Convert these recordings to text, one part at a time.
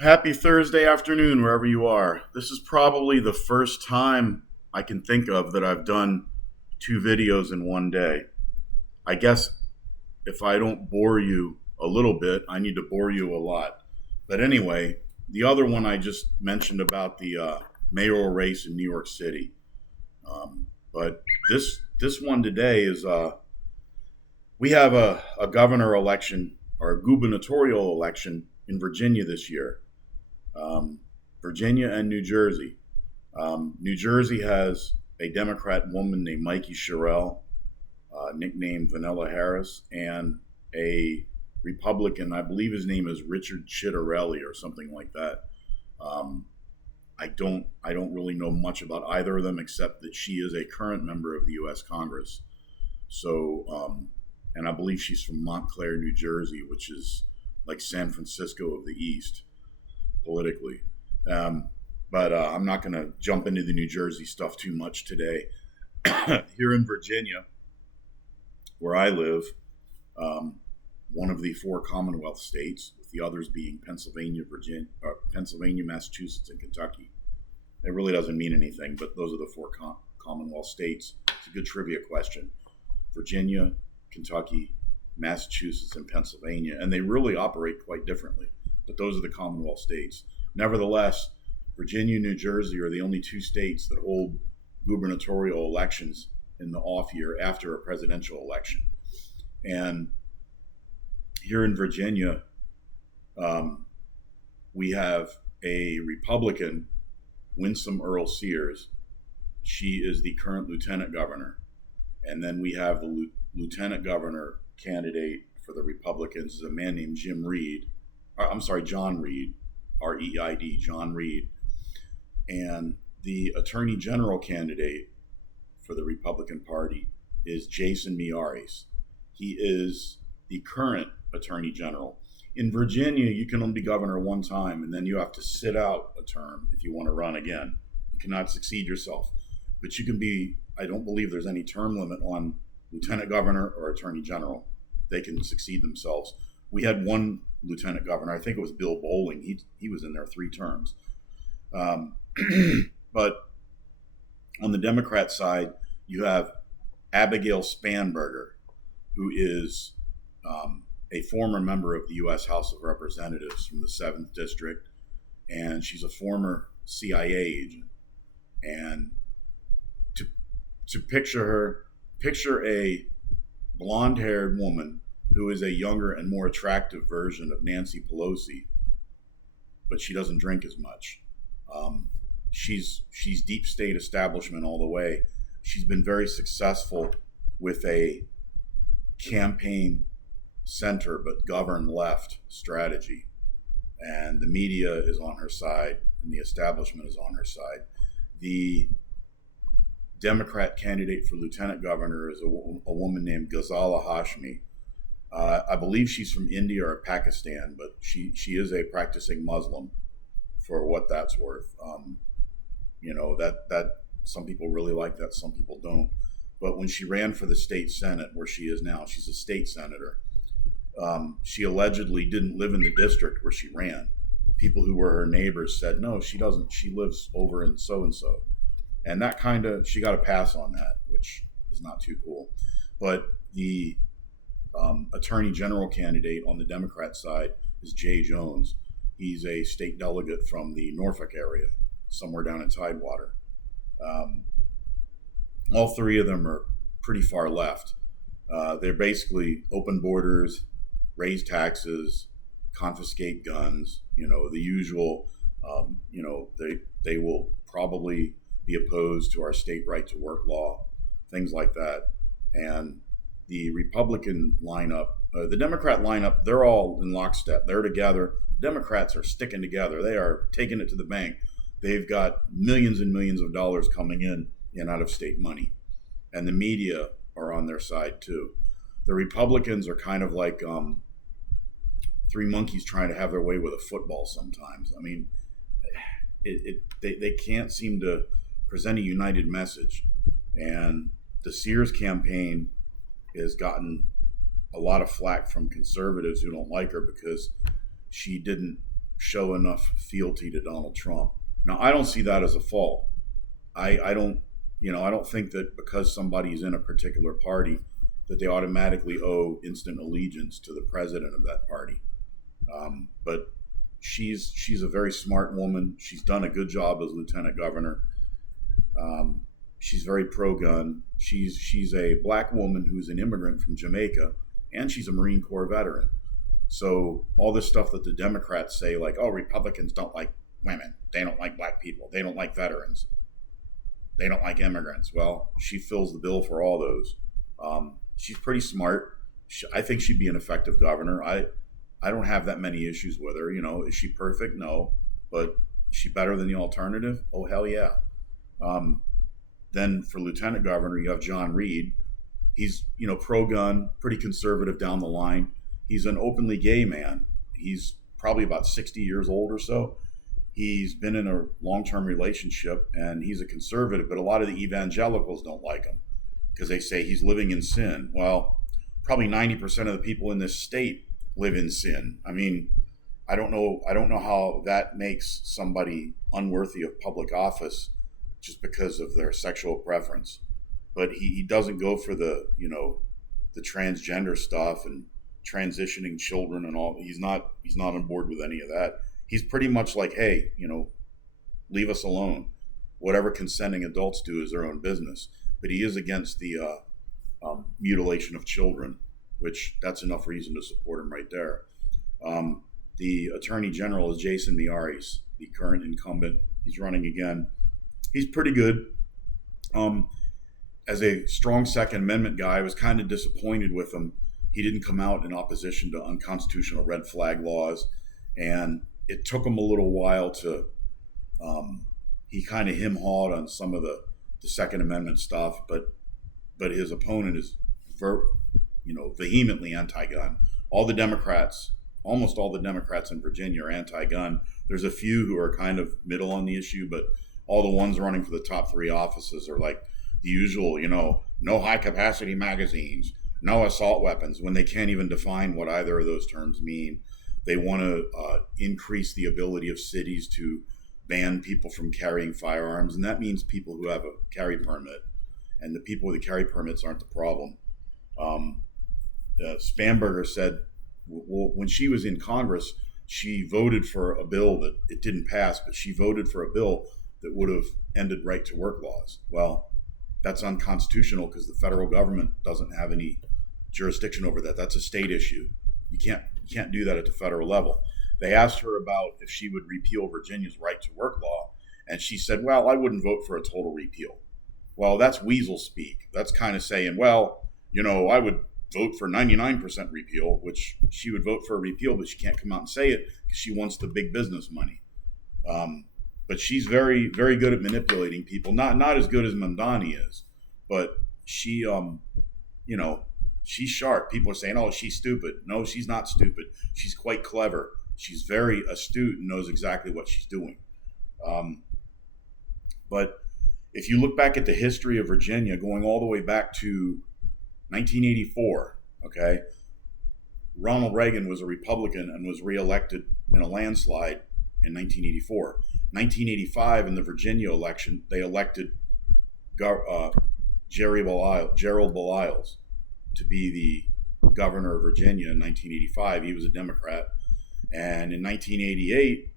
Happy Thursday afternoon, wherever you are. This is probably the first time I can think of that I've done two videos in one day. I guess if I don't bore you a little bit, I need to bore you a lot. But anyway, the other one I just mentioned about the mayoral race in New York City. But this one today is we have a governor election or a gubernatorial election in Virginia this year. um, Virginia and New Jersey. New Jersey has a Democrat woman named Mikey Sherrill, nicknamed Vanilla Harris, and a Republican, I believe his name is Richard Chitterelli or something like that. Um, I don't really know much about either of them except that she is a current member of the U.S. Congress. So, and I believe she's from Montclair, New Jersey, which is like San Francisco of the East politically. Um, but I'm not going to jump into the New Jersey stuff too much today. Here in Virginia, where I live, um, one of the four commonwealth states, with the others being Pennsylvania, Massachusetts, and Kentucky. It really doesn't mean anything, but those are the four commonwealth states. It's a good trivia question. Virginia, Kentucky, Massachusetts, and Pennsylvania, and they really operate quite differently. But those are the Commonwealth states. Nevertheless, Virginia and New Jersey are the only two states that hold gubernatorial elections in the off year after a presidential election. And here in Virginia, we have a Republican, Winsome Earl Sears. She is the current lieutenant governor. And then we have the lieutenant governor candidate for the Republicans is a man named John Reed, Reid, John Reed. And the attorney general candidate for the Republican Party is Jason Miyares. He is the current attorney general. In Virginia, you can only be governor one time, and then you have to sit out a term if you want to run again. You cannot succeed yourself. But you can be, I don't believe there's any term limit on lieutenant governor or attorney general. They can succeed themselves. We had one lieutenant governor, I think it was Bill Bowling. He was in there 3 terms. But on the Democrat side, you have Abigail Spanberger, who is a former member of the U.S. House of Representatives from the 7th District, and she's a former CIA agent. And to picture her, picture a blonde-haired woman who is a younger and more attractive version of Nancy Pelosi, but she doesn't drink as much. She's deep state establishment all the way. She's been very successful with a campaign center but govern left strategy, and the media is on her side and the establishment is on her side. The Democrat candidate for lieutenant governor is a woman named Ghazala Hashmi. I believe she's from India or Pakistan, but she is a practicing Muslim, for what that's worth. That some people really like that, some people don't. But when she ran for the state senate, where she is now, she's a state senator. She allegedly didn't live in the district where she ran. People who were her neighbors said, no, she doesn't. She lives over in so-and-so. And that she got a pass on that, which is not too cool. But the attorney general candidate on the Democrat side is Jay Jones. He's a state delegate from the Norfolk area, somewhere down in Tidewater. All 3 of them are pretty far left. They're basically open borders, raise taxes, confiscate guns, the usual. They will probably be opposed to our state right to work law, things like that. And the Republican lineup, the Democrat lineup, they're all in lockstep. They're together. Democrats are sticking together. They are taking it to the bank. They've got millions and millions of dollars coming in out of state money. And the media are on their side too. The Republicans are kind of like 3 monkeys trying to have their way with a football sometimes. I mean, they can't seem to present a united message. And the Sears campaign has gotten a lot of flack from conservatives who don't like her because she didn't show enough fealty to Donald Trump. Now, I don't see that as a fault. I don't, I don't think that because somebody's in a particular party that they automatically owe instant allegiance to the president of that party. But she's a very smart woman. She's done a good job as lieutenant governor. She's very pro-gun. She's a black woman who's an immigrant from Jamaica, and she's a Marine Corps veteran. So all this stuff that the Democrats say, like, oh, Republicans don't like women, they don't like black people, they don't like veterans, they don't like immigrants. Well, she fills the bill for all those. She's pretty smart. I think she'd be an effective governor. I don't have that many issues with her. Is she perfect? No. But is she better than the alternative? Oh, hell yeah. Then for lieutenant governor, you have John Reed. He's, pro-gun, pretty conservative down the line. He's an openly gay man. He's probably about 60 years old or so. He's been in a long-term relationship, and he's a conservative, but a lot of the evangelicals don't like him because they say he's living in sin. Well, probably 90% of the people in this state live in sin. I mean, I don't know how that makes somebody unworthy of public office just because of their sexual preference. But he doesn't go for the transgender stuff and transitioning children and all. He's not on board with any of that. He's pretty much like, hey, leave us alone. Whatever consenting adults do is their own business. But he is against the mutilation of children, which that's enough reason to support him right there. The Attorney General is Jason Miyares, the current incumbent. He's running again. He's pretty good. As a strong Second Amendment guy, I was kind of disappointed with him. He didn't come out in opposition to unconstitutional red flag laws, and it took him a little while to. He kind of him-hawed on some of the Second Amendment stuff, but his opponent is vehemently anti-gun. Almost all the Democrats in Virginia are anti-gun. There's a few who are kind of middle on the issue, but all the ones running for the top 3 offices are like the usual, no high-capacity magazines, no assault weapons, when they can't even define what either of those terms mean. They want to increase the ability of cities to ban people from carrying firearms, and that means people who have a carry permit, and the people with the carry permits aren't the problem. Spanberger said, when she was in Congress, she voted for a bill that it didn't pass, but she voted for a bill that would have ended right-to-work laws. Well, that's unconstitutional because the federal government doesn't have any jurisdiction over that. That's a state issue. You can't do that at the federal level. They asked her about if she would repeal Virginia's right-to-work law, and she said, well, I wouldn't vote for a total repeal. Well, that's weasel speak. That's kind of saying, well, I would vote for 99% repeal, which she would vote for a repeal, but she can't come out and say it because she wants the big business money. But she's very, very good at manipulating people. Not as good as Mamdani is, but she, she's sharp. People are saying, oh, she's stupid. No, she's not stupid. She's quite clever. She's very astute and knows exactly what she's doing. But if you look back at the history of Virginia, going all the way back to 1984, okay, Ronald Reagan was a Republican and was reelected in a landslide in 1984. 1985, in the Virginia election, they elected Gerald Baliles to be the governor of Virginia in 1985. He was a Democrat. And in 1988,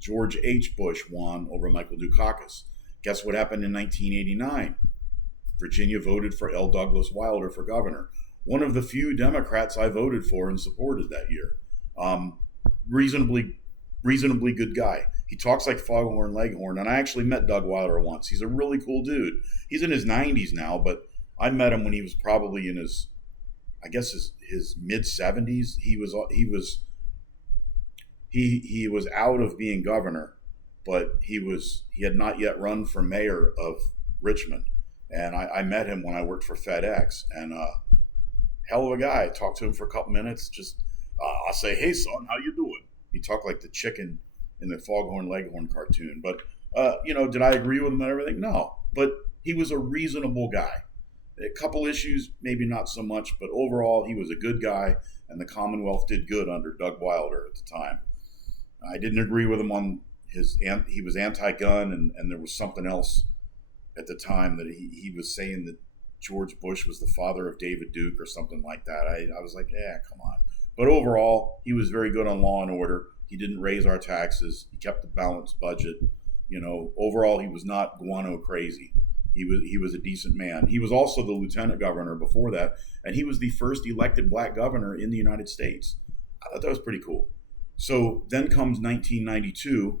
George H. Bush won over Michael Dukakis. Guess what happened in 1989? Virginia voted for L. Douglas Wilder for governor. One of the few Democrats I voted for and supported that year. Reasonably good guy. He talks like Foghorn Leghorn, and I actually met Doug Wilder once. He's a really cool dude. He's in his 90s now, but I met him when he was probably in his mid 70s. He was out of being governor, but he had not yet run for mayor of Richmond. And I met him when I worked for FedEx, and hell of a guy. I talked to him for a couple minutes. Just I'll say, hey son, how you doing? He talked like the chicken in the Foghorn Leghorn cartoon. But did I agree with him and everything? No, but he was a reasonable guy. A couple issues, maybe not so much, but overall he was a good guy, and the Commonwealth did good under Doug Wilder at the time. I didn't agree with him on he was anti-gun, and there was something else at the time that he was saying that George Bush was the father of David Duke or something like that. I was like, yeah, come on. But overall, he was very good on law and order. He didn't raise our taxes. He kept a balanced budget. Overall, he was not guano crazy. He was a decent man. He was also the lieutenant governor before that, and he was the first elected black governor in the United States. I thought that was pretty cool. So then comes 1992.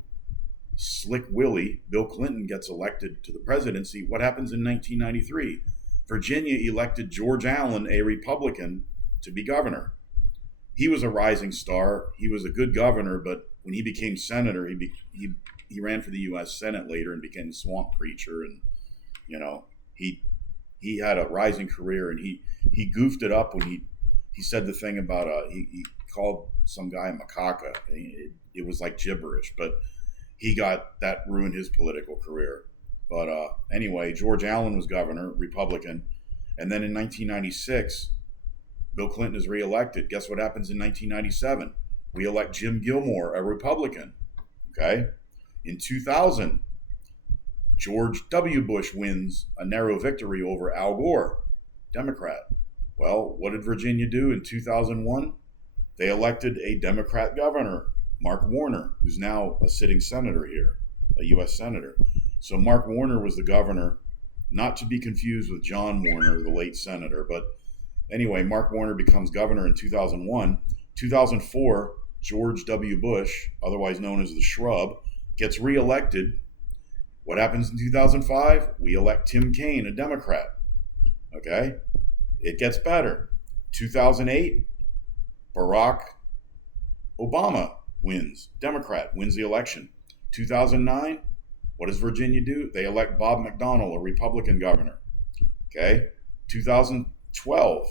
Slick Willie, Bill Clinton, gets elected to the presidency. What happens in 1993? Virginia elected George Allen, a Republican, to be governor. He was a rising star. He was a good governor, but when he became senator, he ran for the U.S. Senate later and became a swamp preacher. And he had a rising career, and he goofed it up when he said the thing about he called some guy a macaca. It was like gibberish, but that ruined his political career. But anyway, George Allen was governor, Republican, and then in 1996, Bill Clinton is reelected. Guess what happens in 1997? We elect Jim Gilmore, a Republican. Okay, in 2000. George W. Bush wins a narrow victory over Al Gore, Democrat. Well, what did Virginia do in 2001? They elected a Democrat governor, Mark Warner, who's now a sitting senator here, a U.S. senator. So Mark Warner was the governor, not to be confused with John Warner, the late senator. But anyway, Mark Warner becomes governor in 2001. 2004, George W. Bush, otherwise known as the Shrub, gets reelected. What happens in 2005? We elect Tim Kaine, a Democrat. Okay? It gets better. 2008, Barack Obama wins. Democrat wins the election. 2009, what does Virginia do? They elect Bob McDonnell, a Republican governor. Okay? 2012,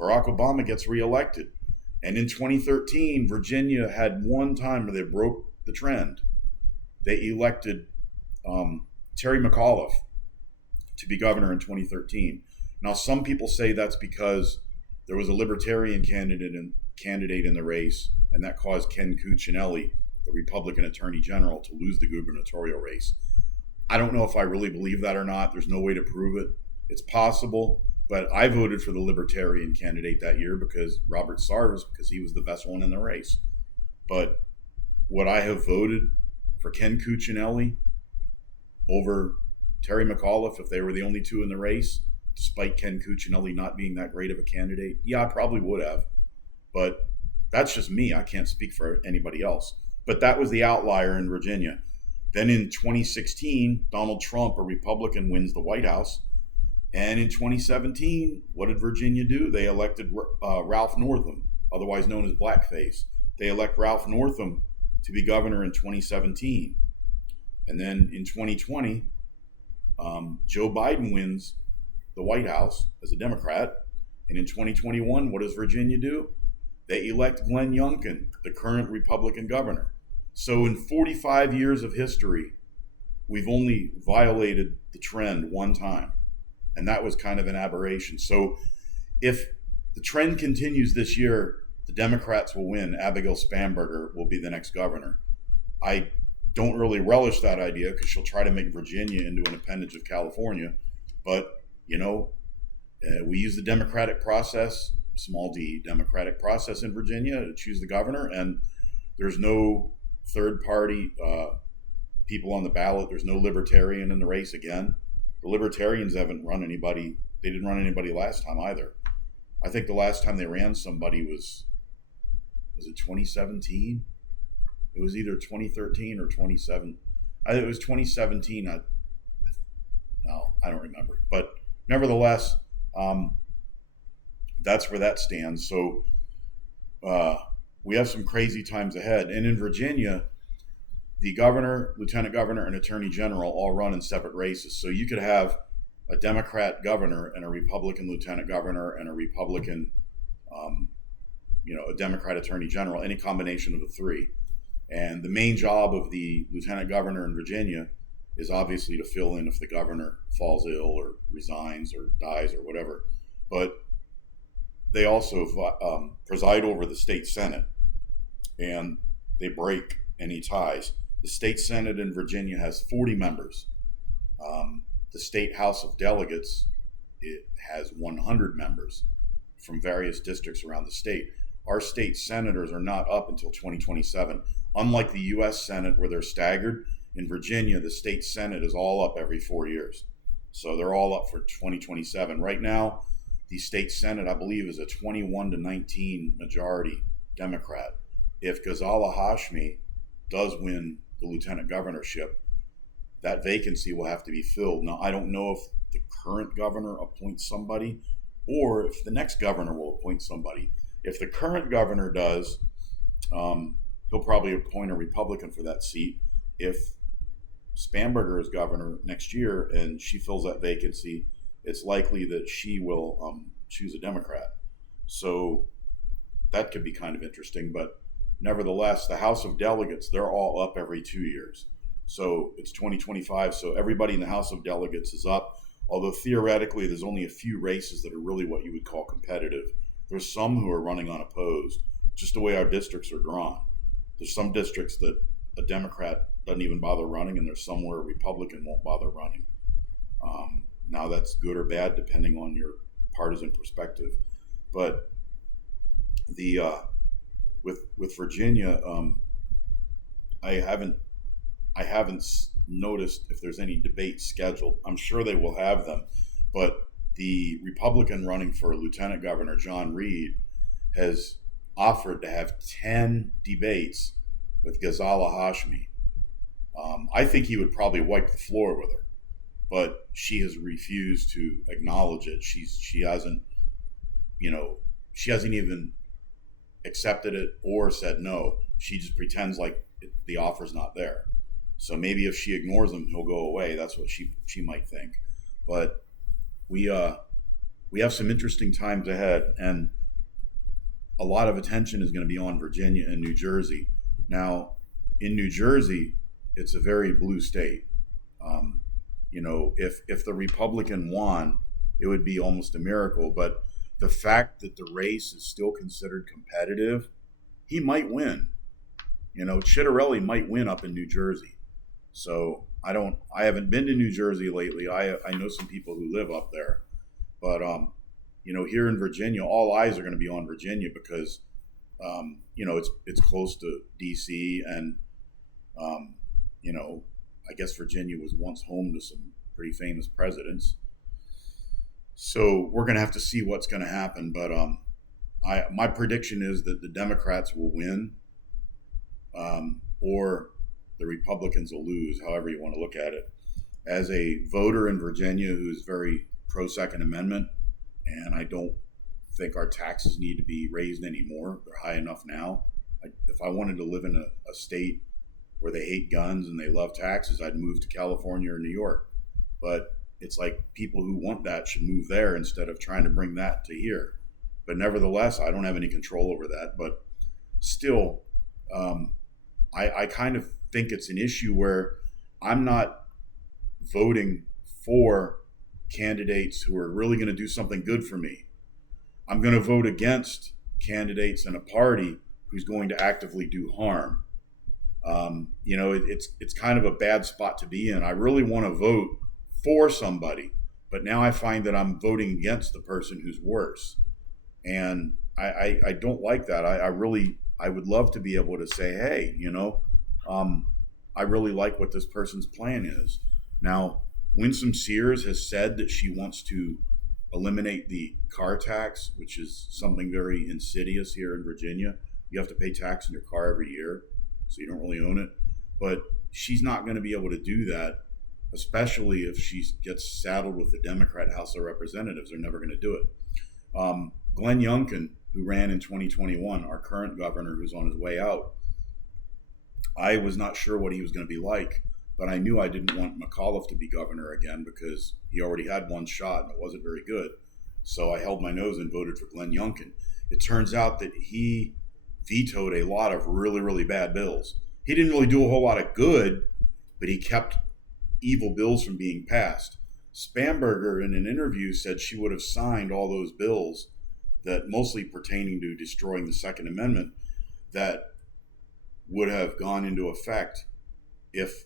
Barack Obama gets reelected. And in 2013, Virginia had one time where they broke the trend. They elected Terry McAuliffe to be governor in 2013. Now, some people say that's because there was a libertarian candidate in the race, and that caused Ken Cuccinelli, the Republican Attorney General, to lose the gubernatorial race. I don't know if I really believe that or not. There's no way to prove it. It's possible, but I voted for the libertarian candidate that year because Robert Sarves, because he was the best one in the race. But would I have voted for Ken Cuccinelli over Terry McAuliffe if they were the only two in the race, despite Ken Cuccinelli not being that great of a candidate? Yeah, I probably would have. But that's just me. I can't speak for anybody else. But that was the outlier in Virginia. Then in 2016, Donald Trump, a Republican, wins the White House. And in 2017, what did Virginia do? They elected Ralph Northam, otherwise known as Blackface. They elect Ralph Northam to be governor in 2017. And then in 2020, Joe Biden wins the White House as a Democrat. And in 2021, what does Virginia do? They elect Glenn Youngkin, the current Republican governor. So in 45 years of history, we've only violated the trend one time. And that was kind of an aberration. So if the trend continues this year, the Democrats will win. Abigail Spanberger will be the next governor. I don't really relish that idea because she'll try to make Virginia into an appendage of California. But, we use the democratic process, small d, democratic process in Virginia to choose the governor. And there's no third party people on the ballot. There's no libertarian in the race again. The libertarians haven't run anybody. They didn't run anybody last time either. I think the last time they ran somebody was it 2017? It was either 2013 or 2017. I think it was 2017. No, I don't remember. But nevertheless, that's where that stands. So we have some crazy times ahead. And in Virginia, the governor, lieutenant governor, and attorney general all run in separate races. So you could have a Democrat governor and a Republican lieutenant governor and a Republican, a Democrat attorney general, any combination of the three. And the main job of the lieutenant governor in Virginia is obviously to fill in if the governor falls ill or resigns or dies or whatever. But they also preside over the state Senate. And they break any ties. The state Senate in Virginia has 40 members. The state House of Delegates, it has 100 members from various districts around the state. Our state senators are not up until 2027. Unlike the U.S. Senate, where they're staggered, in Virginia, the state Senate is all up every 4 years. So they're all up for 2027. Right now, the state Senate, I believe, is a 21-19 majority Democrat. If Ghazala Hashmi does win the lieutenant governorship, that vacancy will have to be filled. Now, I don't know if the current governor appoints somebody or if the next governor will appoint somebody. If the current governor does, he'll probably appoint a Republican for that seat. If Spanberger is governor next year and she fills that vacancy, it's likely that she will choose a Democrat. So that could be kind of interesting. But nevertheless, the House of Delegates, they're all up every 2 years. So it's 2025. So everybody in the House of Delegates is up. Although theoretically, there's only a few races that are really what you would call competitive. There's some who are running unopposed, just the way our districts are drawn. There's some districts that a Democrat doesn't even bother running, and there's some where a Republican won't bother running. Now that's good or bad depending on your partisan perspective. But the with Virginia, I haven't noticed if there's any debate scheduled. I'm sure they will have them, but the Republican running for Lieutenant Governor, John Reed, has offered to have 10 debates with Ghazala Hashmi. I think he would probably wipe the floor with her, but she has refused to acknowledge it. She hasn't even accepted it or said no. She just pretends like the offer's not there. So maybe if she ignores him, he'll go away. That's what she might think. But we have some interesting times ahead, and a lot of attention is going to be on Virginia and New Jersey. Now, in New Jersey, it's a very blue state. If the Republican won, it would be almost a miracle. But the fact that the race is still considered competitive, he might win. Chitterelli might win up in New Jersey. So I haven't been to New Jersey lately. I know some people who live up there, but here in Virginia, all eyes are going to be on Virginia because it's close to DC, and I guess Virginia was once home to some pretty famous presidents. So we're going to have to see what's going to happen. But my prediction is that the Democrats will win, or the Republicans will lose, however you want to look at it. As a voter in Virginia who's very pro-Second Amendment, and I don't think our taxes need to be raised anymore. They're high enough now. If I wanted to live in a state where they hate guns and they love taxes, I'd move to California or New York. But it's like people who want that should move there instead of trying to bring that to here. But nevertheless, I don't have any control over that. But still, I kind of think it's an issue where I'm not voting for candidates who are really going to do something good for me. I'm going to vote against candidates in a party who's going to actively do harm. It's kind of a bad spot to be in. I really want to vote for somebody, but now I find that I'm voting against the person who's worse. And I don't like that. I would love to be able to say, hey, I really like what this person's plan is. Now, Winsome Sears has said that she wants to eliminate the car tax, which is something very insidious here in Virginia. You have to pay tax on your car every year, so you don't really own it. But she's not going to be able to do that, especially if she gets saddled with the Democrat House of Representatives. They're never going to do it. Glenn Youngkin, who ran in 2021, our current governor who's on his way out, I was not sure what he was going to be like, but I knew I didn't want McAuliffe to be governor again because he already had one shot and it wasn't very good. So I held my nose and voted for Glenn Youngkin. It turns out that he vetoed a lot of really, really bad bills. He didn't really do a whole lot of good, but he kept evil bills from being passed. Spanberger, in an interview, said she would have signed all those bills that mostly pertaining to destroying the Second Amendment that would have gone into effect if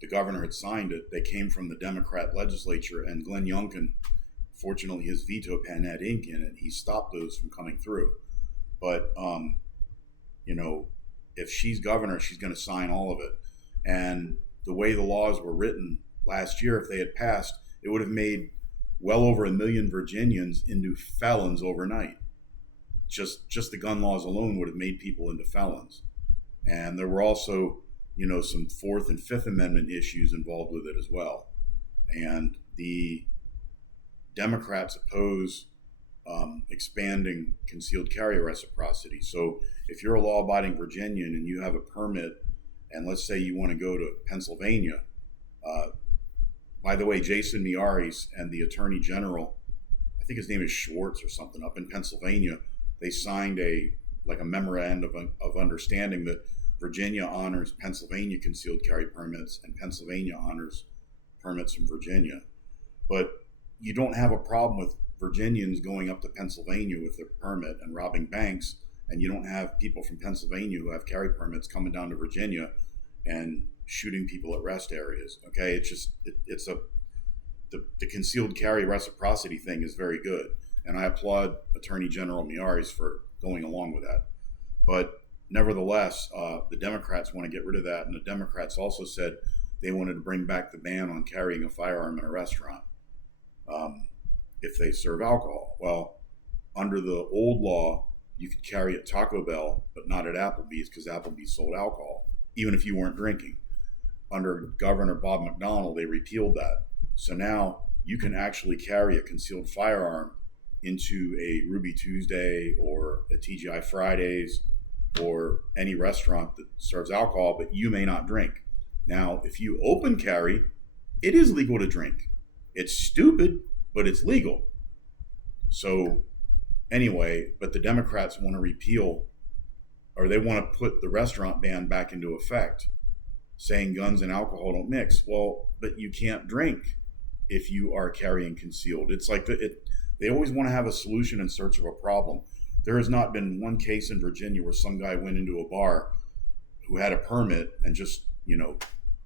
the governor had signed it. They came from the Democrat legislature, and Glenn Youngkin, fortunately, his veto pen had ink in it. He stopped those from coming through. But, if she's governor, she's going to sign all of it. And the way the laws were written last year, if they had passed, it would have made well over 1 million Virginians into felons overnight. Just the gun laws alone would have made people into felons. And there were also, some Fourth and Fifth Amendment issues involved with it as well. And the Democrats oppose expanding concealed carry reciprocity. So if you're a law-abiding Virginian and you have a permit, and let's say you want to go to Pennsylvania, by the way, Jason Miyares and the Attorney General, I think his name is Schwartz or something, up in Pennsylvania, they signed a memorandum of understanding that Virginia honors Pennsylvania concealed carry permits and Pennsylvania honors permits from Virginia. But you don't have a problem with Virginians going up to Pennsylvania with their permit and robbing banks, and you don't have people from Pennsylvania who have carry permits coming down to Virginia and shooting people at rest areas. Okay, the concealed carry reciprocity thing is very good, and I applaud Attorney General Miyares for going along with that. But nevertheless, the Democrats want to get rid of that, and the Democrats also said they wanted to bring back the ban on carrying a firearm in a restaurant if they serve alcohol. Well, under the old law, you could carry at Taco Bell, but not at Applebee's, because Applebee's sold alcohol, even if you weren't drinking. Under Governor Bob McDonnell, they repealed that. So now you can actually carry a concealed firearm into a Ruby Tuesday or a TGI Fridays or any restaurant that serves alcohol, but you may not drink. Now, if you open carry, it is legal to drink. It's stupid, but it's legal. So anyway, but the Democrats want to repeal, or they want to put the restaurant ban back into effect, saying guns and alcohol don't mix. Well, but you can't drink if you are carrying concealed. It's like they always want to have a solution in search of a problem. There has not been one case in Virginia where some guy went into a bar who had a permit and just,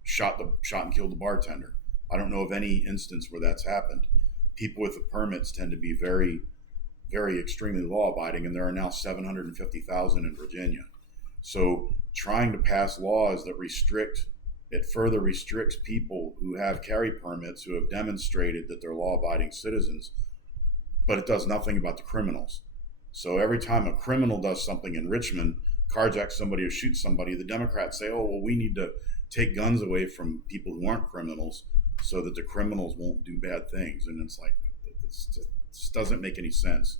shot and killed the bartender. I don't know of any instance where that's happened. People with the permits tend to be very, very extremely law-abiding, and there are now 750,000 in Virginia. So trying to pass laws that further restricts people who have carry permits, who have demonstrated that they're law-abiding citizens, but it does nothing about the criminals. So every time a criminal does something in Richmond, carjacks somebody or shoots somebody, the Democrats say, oh, well, we need to take guns away from people who aren't criminals so that the criminals won't do bad things. And it's like, this doesn't make any sense.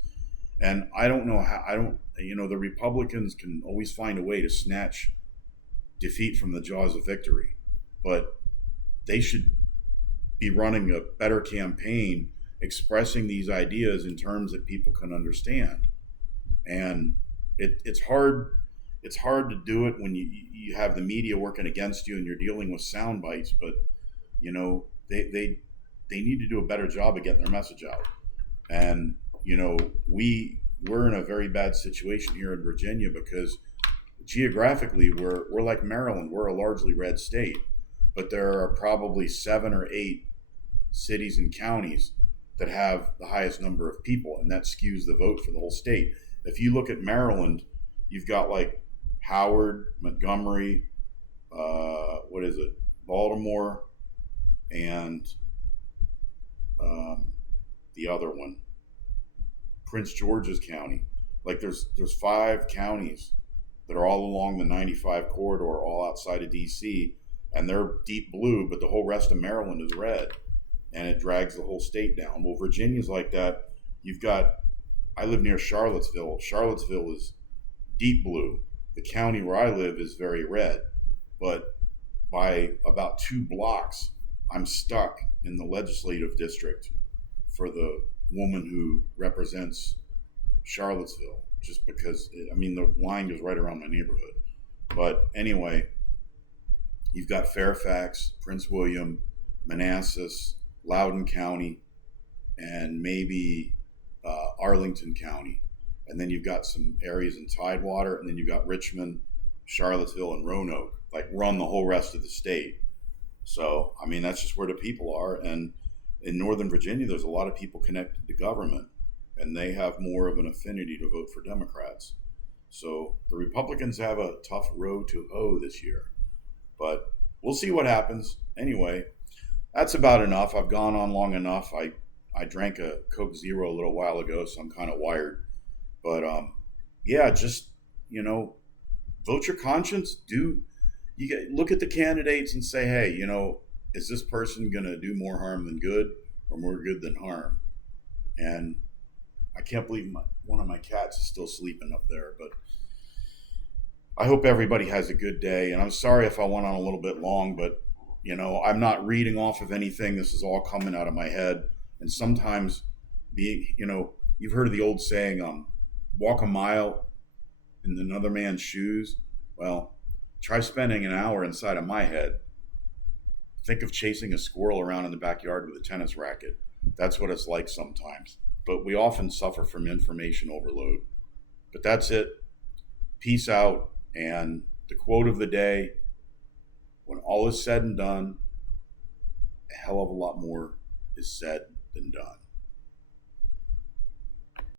And I don't know how, the Republicans can always find a way to snatch defeat from the jaws of victory, but they should be running a better campaign expressing these ideas in terms that people can understand. And it's hard to do it when you have the media working against you and you're dealing with sound bites, but they need to do a better job of getting their message out. And we're in a very bad situation here in Virginia because geographically we're like Maryland. We're a largely red state, but there are probably 7 or 8 cities and counties that have the highest number of people, and that skews the vote for the whole state. If you look at Maryland, you've got like Howard, Montgomery, Baltimore, and the other one, Prince George's County. Like there's 5 counties that are all along the 95 corridor, all outside of DC, and they're deep blue, but the whole rest of Maryland is red, and it drags the whole state down. Well, Virginia's like that. I live near Charlottesville. Charlottesville is deep blue. The county where I live is very red, but by about 2 blocks, I'm stuck in the legislative district for the woman who represents Charlottesville, just because, the line goes right around my neighborhood. But anyway, you've got Fairfax, Prince William, Manassas, Loudoun County, and maybe Arlington County. And then you've got some areas in Tidewater, and then you've got Richmond, Charlottesville and Roanoke, like run the whole rest of the state. So, I mean, that's just where the people are. And in Northern Virginia, there's a lot of people connected to government, and they have more of an affinity to vote for Democrats. So the Republicans have a tough row to hoe this year. But we'll see what happens. Anyway, that's about enough. I've gone on long enough. I drank a Coke Zero a little while ago, so I'm kind of wired. But yeah, just, vote your conscience. Look at the candidates and say, hey, is this person going to do more harm than good or more good than harm? And I can't believe one of my cats is still sleeping up there, but I hope everybody has a good day. And I'm sorry if I went on a little bit long, but I'm not reading off of anything. This is all coming out of my head. And sometimes you've heard of the old saying, walk a mile in another man's shoes. Well, try spending an hour inside of my head. Think of chasing a squirrel around in the backyard with a tennis racket. That's what it's like sometimes. But we often suffer from information overload. But that's it. Peace out. And the quote of the day, when all is said and done, a hell of a lot more is said than done.